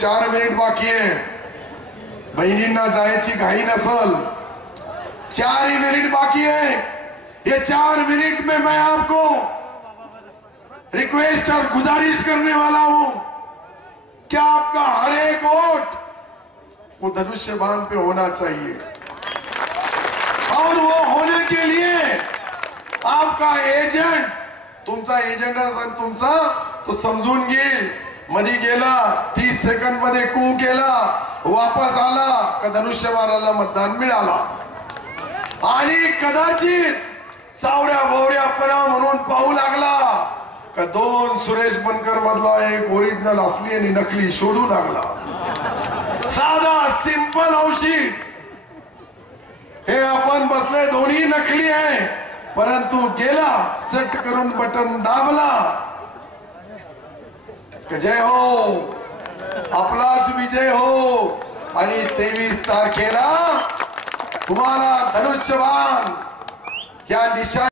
4 minute बाकी आहे. बहिणींना जायची घाई नसल, 4 ही मिनिट बाकी है. ये 4 मिनट में मैं आपको रिक्वेस्ट और गुजारिश करने वाला हूं कि आपका हर एक वोट वो धनुष्यबाण पे होना चाहिए. और वो होने के लिए आपका एजेंट, तुमचा एजेंट असेल तुमचा तो समजून घेईल. मध्ये गेला 30 सेकंद मध्ये कू केला, वापस आला का धनुष्यबाणाला मतदान मिळाला. आणि कदाचित चावड्या भोवड्यापणा म्हणून पाहू लागला का 2 सुरेश बनकर मधला एक ओरिजिनल असली आणि नकली शोधू लागला. साधा सिंपल औषध हे आपण बसले, दोन्ही नकली आहे. परंतु गेला सेट करून बटन दाबला जय हो, आपलाच विजय हो. आणि 23 तारखेला तुम्हाला धनुष्यबाण या निशाण